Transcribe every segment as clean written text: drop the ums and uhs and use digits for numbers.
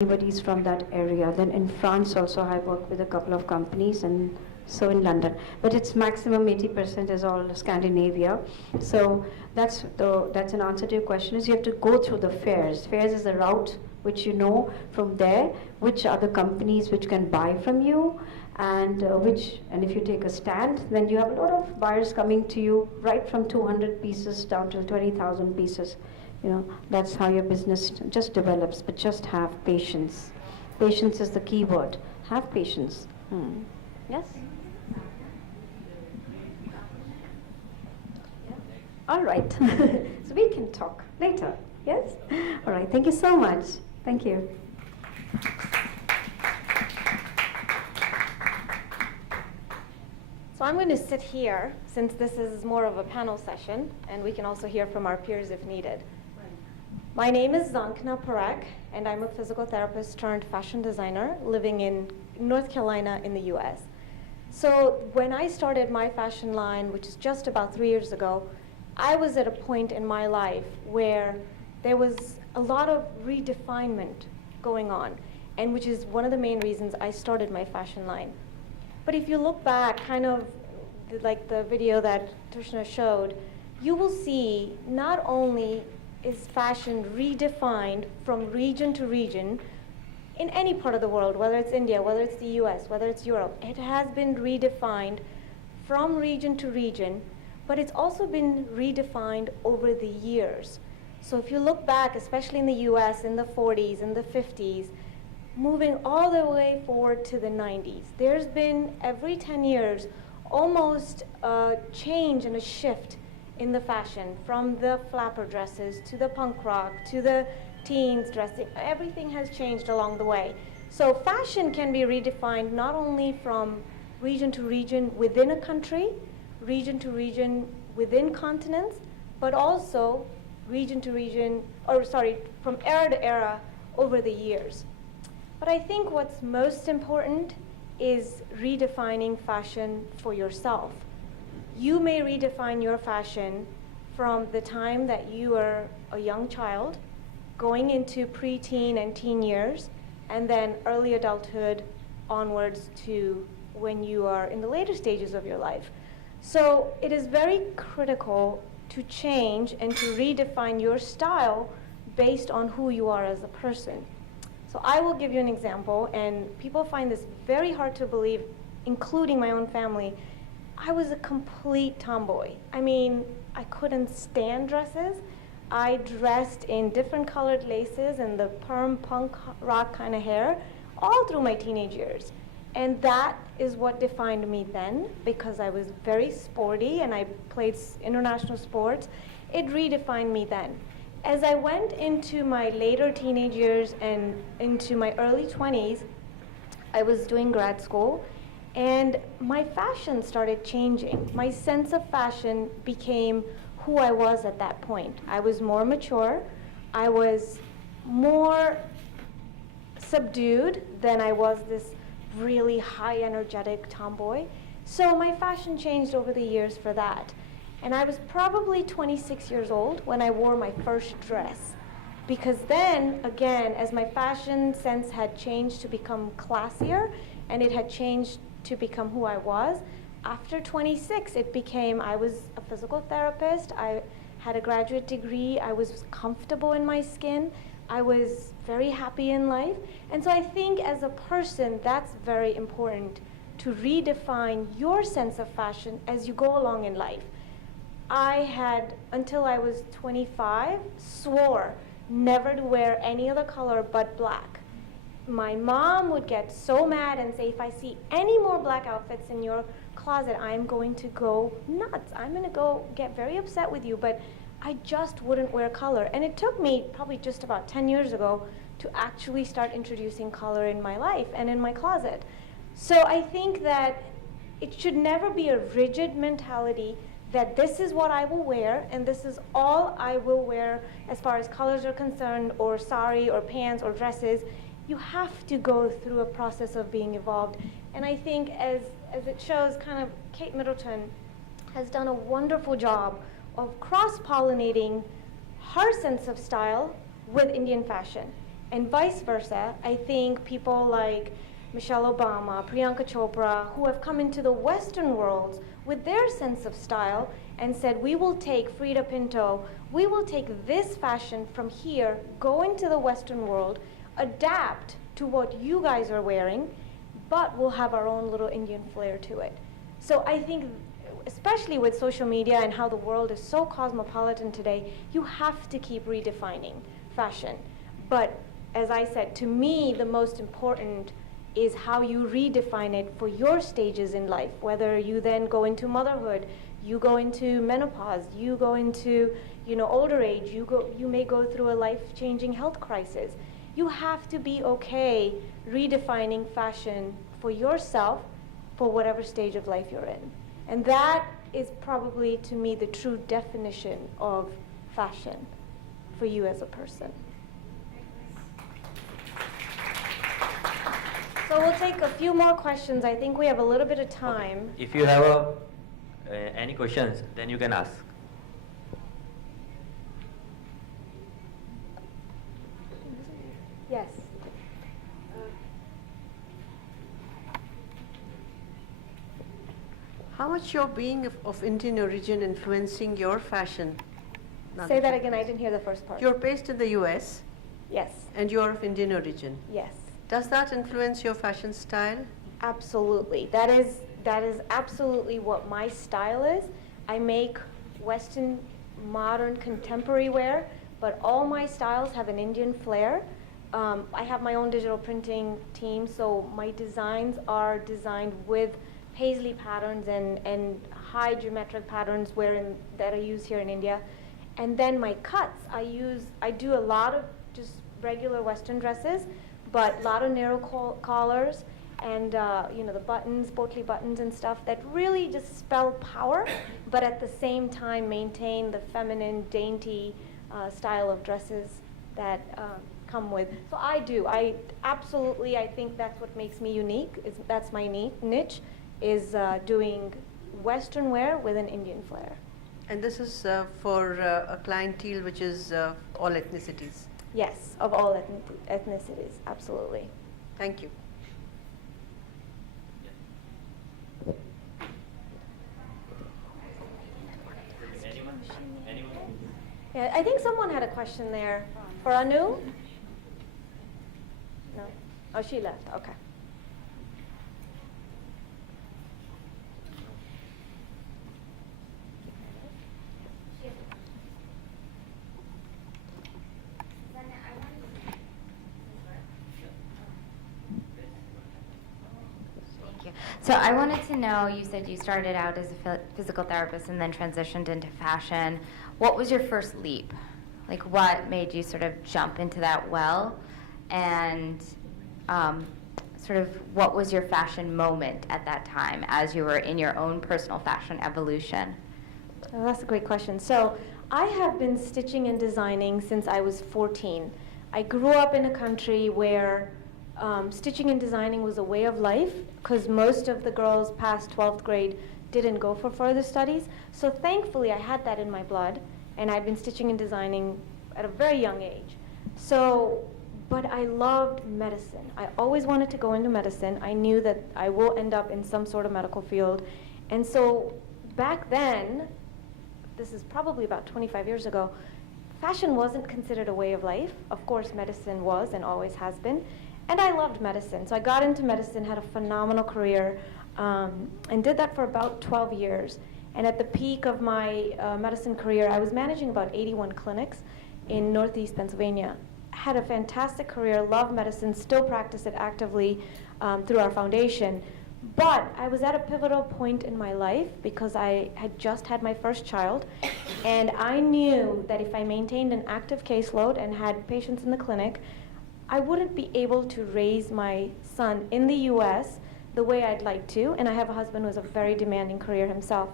anybody's from that area. Then in France also I work with a couple of companies, and so in London. But it's maximum 80% is all Scandinavia. So that's an answer to your question, is you have to go through the fairs. Fairs is a route which you know from there, which are the companies which can buy from you, and if you take a stand, then you have a lot of buyers coming to you, right from 200 pieces down to 20,000 pieces. That's how your business just develops. But just have patience. Patience is the key word. Have patience. Yes. All right. So we can talk later. Yes. All right. Thank you so much. Thank you. So I'm going to sit here, since this is more of a panel session, and we can also hear from our peers if needed. My name is Zankna Parak, and I'm a physical therapist turned fashion designer living in North Carolina in the US. So when I started my fashion line, which is just about 3 years ago, I was at a point in my life where there was a lot of redefinement going on, and which is one of the main reasons I started my fashion line. But if you look back, kind of like the video that Tushna showed, you will see not only is fashion redefined from region to region in any part of the world, whether it's India, whether it's the US, whether it's Europe, it has been redefined from region to region, but it's also been redefined over the years. So if you look back, especially in the US in the 40s and the 50s, moving all the way forward to the 90s, there's been every 10 years almost a change and a shift in the fashion, from the flapper dresses to the punk rock to the teens dressing. Everything has changed along the way. So fashion can be redefined not only from region to region within a country, region to region within continents, but also region to region, from era to era over the years. But I think what's most important is redefining fashion for yourself. You may redefine your fashion from the time that you are a young child, going into preteen and teen years, and then early adulthood onwards to when you are in the later stages of your life. So it is very critical to change and to redefine your style based on who you are as a person. So I will give you an example, and people find this very hard to believe, including my own family. I was a complete tomboy. I mean, I couldn't stand dresses. I dressed in different colored laces and the perm punk rock kind of hair all through my teenage years. And that is what defined me then, because I was very sporty and I played international sports. It redefined me then. As I went into my later teenage years and into my early 20s, I was doing grad school, and my fashion started changing. My sense of fashion became who I was at that point. I was more mature. I was more subdued than I was this really high energetic tomboy. So my fashion changed over the years for that. And I was probably 26 years old when I wore my first dress. Because then, again, as my fashion sense had changed to become classier, and it had changed to become who I was, after 26, it became, I was a physical therapist, I had a graduate degree, I was comfortable in my skin, I was very happy in life. And so I think as a person, that's very important, to redefine your sense of fashion as you go along in life. I had, until I was 25, swore never to wear any other color but black. My mom would get so mad and say, if I see any more black outfits in your closet, I'm going to go nuts. I'm going to go get very upset with you, but I just wouldn't wear color. And it took me probably just about 10 years ago to actually start introducing color in my life and in my closet. So I think that it should never be a rigid mentality that this is what I will wear and this is all I will wear as far as colors are concerned, or sari or pants or dresses. You have to go through a process of being evolved. And I think as it shows, kind of Kate Middleton has done a wonderful job of cross-pollinating her sense of style with Indian fashion. And vice versa, I think people like Michelle Obama, Priyanka Chopra, who have come into the Western world with their sense of style and said, we will take Frida Pinto, we will take this fashion from here, go into the Western world, adapt to what you guys are wearing, but we'll have our own little Indian flair to it. So I think, especially with social media and how the world is so cosmopolitan today, you have to keep redefining fashion. But as I said, to me, the most important is how you redefine it for your stages in life, whether you then go into motherhood, you go into menopause, you go into older age, you may go through a life-changing health crisis. You have to be okay redefining fashion for yourself for whatever stage of life you're in. And that is probably, to me, the true definition of fashion for you as a person. So we'll take a few more questions. I think we have a little bit of time. Okay. If you have any questions, then you can ask. Yes. How much your being of Indian origin influencing your fashion? Say that again, I didn't hear the first part. You're based in the US Yes, and you're of Indian origin. yes, Does that influence your fashion style? absolutely. That is absolutely what my style is. I make Western, modern, contemporary wear, but all my styles have an Indian flair. I have my own digital printing team, so my designs are designed with paisley patterns and high geometric patterns that I use here in India. And then my cuts, I do a lot of just regular Western dresses, but a lot of narrow collars and the buttons, portly buttons and stuff that really just spell power, but at the same time maintain the feminine, dainty style of dresses that come with. So I think that's what makes me unique. That's my niche, is doing Western wear with an Indian flair. And this is for a clientele which is all ethnicities. Yes, of all ethnicities, absolutely. Thank you. Anyone? Yeah, I think someone had a question there. For Anu? No. Oh, she left. Okay. So I wanted to know, you said you started out as a physical therapist and then transitioned into fashion. What was your first leap? Like, what made you sort of jump into that well? And sort of what was your fashion moment at that time as you were in your own personal fashion evolution? Oh, that's a great question. So I have been stitching and designing since I was 14. I grew up in a country where stitching and designing was a way of life, because most of the girls past 12th grade didn't go for further studies. So thankfully I had that in my blood, and I'd been stitching and designing at a very young age. But I loved medicine. I always wanted to go into medicine. I knew that I will end up in some sort of medical field. And so back then, this is probably about 25 years ago, fashion wasn't considered a way of life. Of course, medicine was and always has been. And I loved medicine. So I got into medicine, had a phenomenal career, and did that for about 12 years. And at the peak of my medicine career, I was managing about 81 clinics in Northeast Pennsylvania. Had a fantastic career, loved medicine, still practice it actively through our foundation. But I was at a pivotal point in my life because I had just had my first child, and I knew that if I maintained an active caseload and had patients in the clinic, I wouldn't be able to raise my son in the US the way I'd like to, and I have a husband who has a very demanding career himself.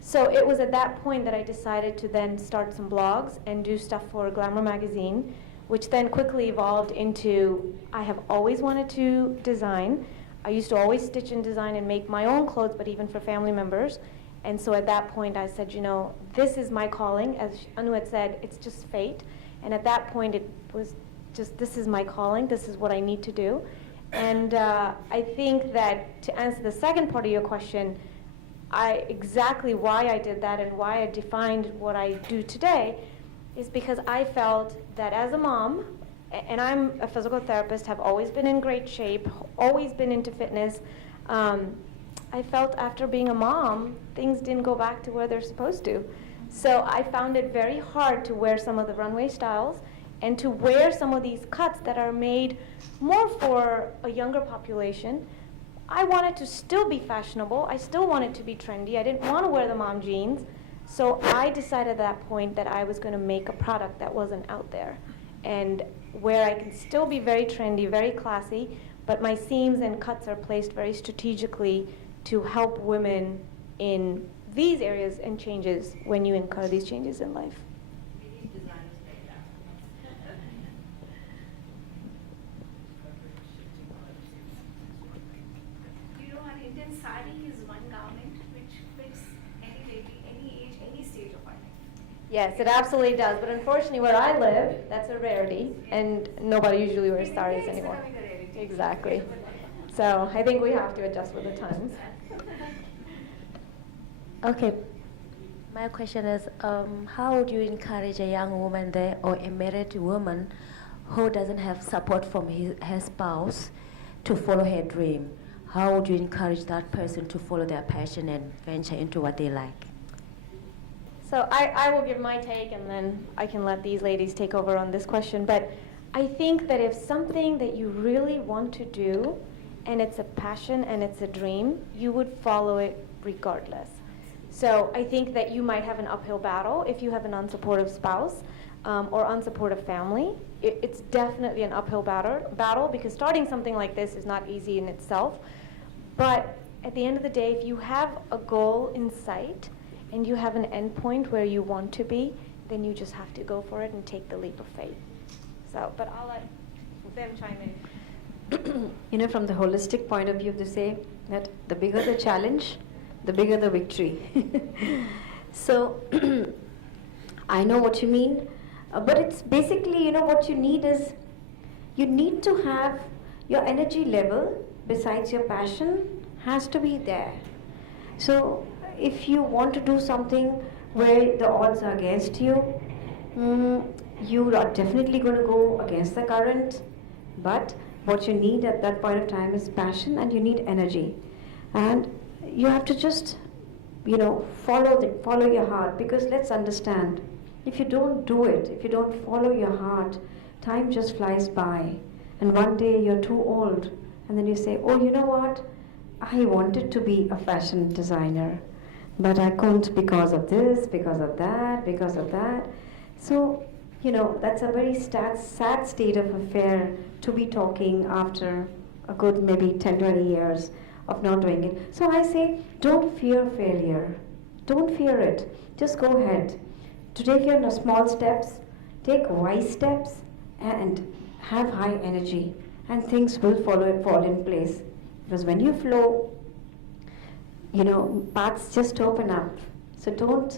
So it was at that point that I decided to then start some blogs and do stuff for Glamour magazine, which then quickly evolved into, I have always wanted to design. I used to always stitch and design and make my own clothes, but even for family members. And so at that point I said, this is my calling. As Anu had said, it's just fate. And at that point it was just this is my calling, this is what I need to do. And I think that to answer the second part of your question, exactly why I did that and why I defined what I do today is because I felt that as a mom, and I'm a physical therapist, have always been in great shape, always been into fitness. I felt after being a mom, things didn't go back to where they're supposed to. So I found it very hard to wear some of the runway styles and to wear some of these cuts that are made more for a younger population. I wanted to still be fashionable. I still wanted to be trendy. I didn't want to wear the mom jeans. So I decided at that point that I was going to make a product that wasn't out there and where I can still be very trendy, very classy, but my seams and cuts are placed very strategically to help women in these areas and changes when you incur these changes in life. You know, an Indian sari is one garment which fits any lady, any age, any stage of our life. Yes, it absolutely does. But unfortunately, where I live, that's a rarity, and nobody usually wears saris It's anymore. becoming a rarity. Exactly. So I think we have to adjust with the times. Okay. My question is, how would you encourage a young woman there or a married woman who doesn't have support from her spouse to follow her dream? How would you encourage that person to follow their passion and venture into what they like? So I will give my take, and then I can let these ladies take over on this question. But I think that if something that you really want to do, and it's a passion and it's a dream, you would follow it regardless. So I think that you might have an uphill battle if you have an unsupportive spouse or unsupportive family. It's definitely an uphill battle because starting something like this is not easy in itself. But at the end of the day, if you have a goal in sight and you have an end point where you want to be, then you just have to go for it and take the leap of faith. So, but I'll let them chime in. You know, from the holistic point of view, they say that the bigger the challenge, the bigger the victory. So I know what you mean, but it's basically, you know, what you need is you need to have your energy level besides your passion has to be there. So if you want to do something where the odds are against you, you are definitely going to go against the current, but what you need at that point of time is passion, and you need energy, and you have to just, you know, follow your heart. Because let's understand, if you don't do it, if you don't follow your heart, time just flies by, and one day you're too old, and then you say, oh, you know what, I wanted to be a fashion designer, but I couldn't because of this, because of that, because of that. So, you know, that's a very sad state of affair to be talking after a good maybe 10, 20 years of not doing it. So I say, don't fear failure. Don't fear it. Just go ahead. To take your small steps, take wise steps, and have high energy, and things will fall in place. Because when you flow, you know, paths just open up. So don't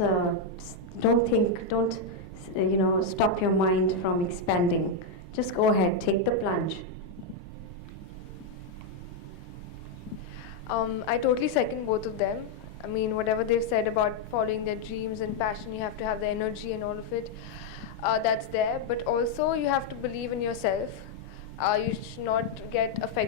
you know, stop your mind from expanding. Just go ahead, take the plunge. I totally second both of them. I mean, whatever they've said about following their dreams and passion, you have to have the energy and all of it. That's there. But also, you have to believe in yourself. You should not get affected